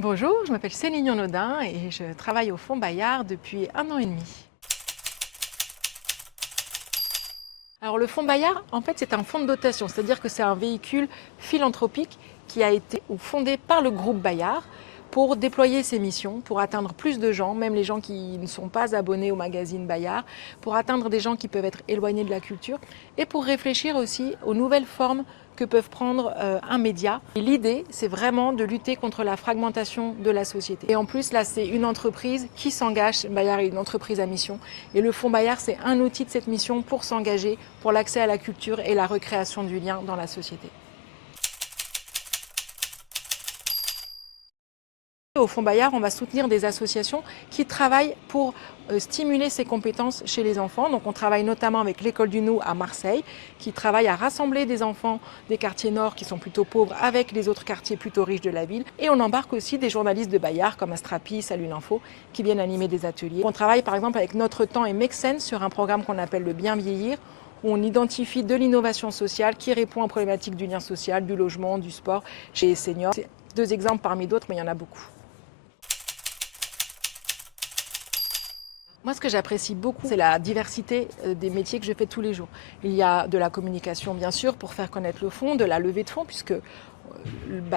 Bonjour, je m'appelle Céline Nodin et je travaille au Fonds Bayard depuis 1 an et demi. Alors le Fonds Bayard, en fait, c'est un fonds de dotation, c'est-à-dire que c'est un véhicule philanthropique qui a été fondé par le groupe Bayard pour déployer ses missions, pour atteindre plus de gens, même les gens qui ne sont pas abonnés au magazine Bayard, pour atteindre des gens qui peuvent être éloignés de la culture et pour réfléchir aussi aux nouvelles formes que peuvent prendre un média. L'idée, c'est vraiment de lutter contre la fragmentation de la société. Et en plus, là, c'est une entreprise qui s'engage. Bayard est une entreprise à mission. Et le Fonds Bayard, c'est un outil de cette mission pour s'engager pour l'accès à la culture et la recréation du lien dans la société. Au Fonds Bayard, on va soutenir des associations qui travaillent pour stimuler ces compétences chez les enfants. Donc on travaille notamment avec l'École du Nou à Marseille, qui travaille à rassembler des enfants des quartiers nord qui sont plutôt pauvres avec les autres quartiers plutôt riches de la ville. Et on embarque aussi des journalistes de Bayard comme Astrapi, Salut l'Info, qui viennent animer des ateliers. On travaille par exemple avec Notre Temps et Make Sense sur un programme qu'on appelle le Bien Vieillir, où on identifie de l'innovation sociale qui répond aux problématiques du lien social, du logement, du sport chez les seniors. C'est 2 exemples parmi d'autres, mais il y en a beaucoup. Moi, ce que j'apprécie beaucoup, c'est la diversité des métiers que je fais tous les jours. Il y a de la communication, bien sûr, pour faire connaître le fonds, de la levée de fonds, puisque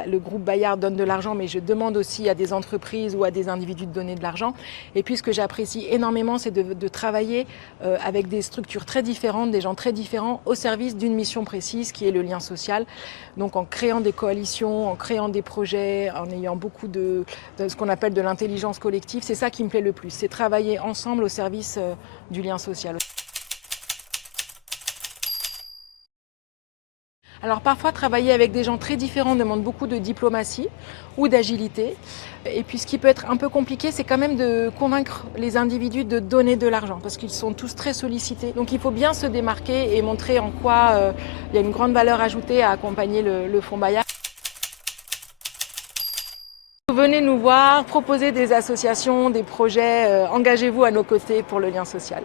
le groupe Bayard donne de l'argent, mais je demande aussi à des entreprises ou à des individus de donner de l'argent. Et puis, ce que j'apprécie énormément, c'est de travailler avec des structures très différentes, des gens très différents, au service d'une mission précise, qui est le lien social. Donc, en créant des coalitions, en créant des projets, en ayant beaucoup de ce qu'on appelle de l'intelligence collective, c'est ça qui me plaît le plus. C'est travailler ensemble au service du lien social. Alors parfois, travailler avec des gens très différents demande beaucoup de diplomatie ou d'agilité. Et puis ce qui peut être un peu compliqué, c'est quand même de convaincre les individus de donner de l'argent, parce qu'ils sont tous très sollicités. Donc il faut bien se démarquer et montrer en quoi il y a une grande valeur ajoutée à accompagner le Fonds Bayard. Venez nous voir, proposez des associations, des projets, engagez-vous à nos côtés pour le lien social.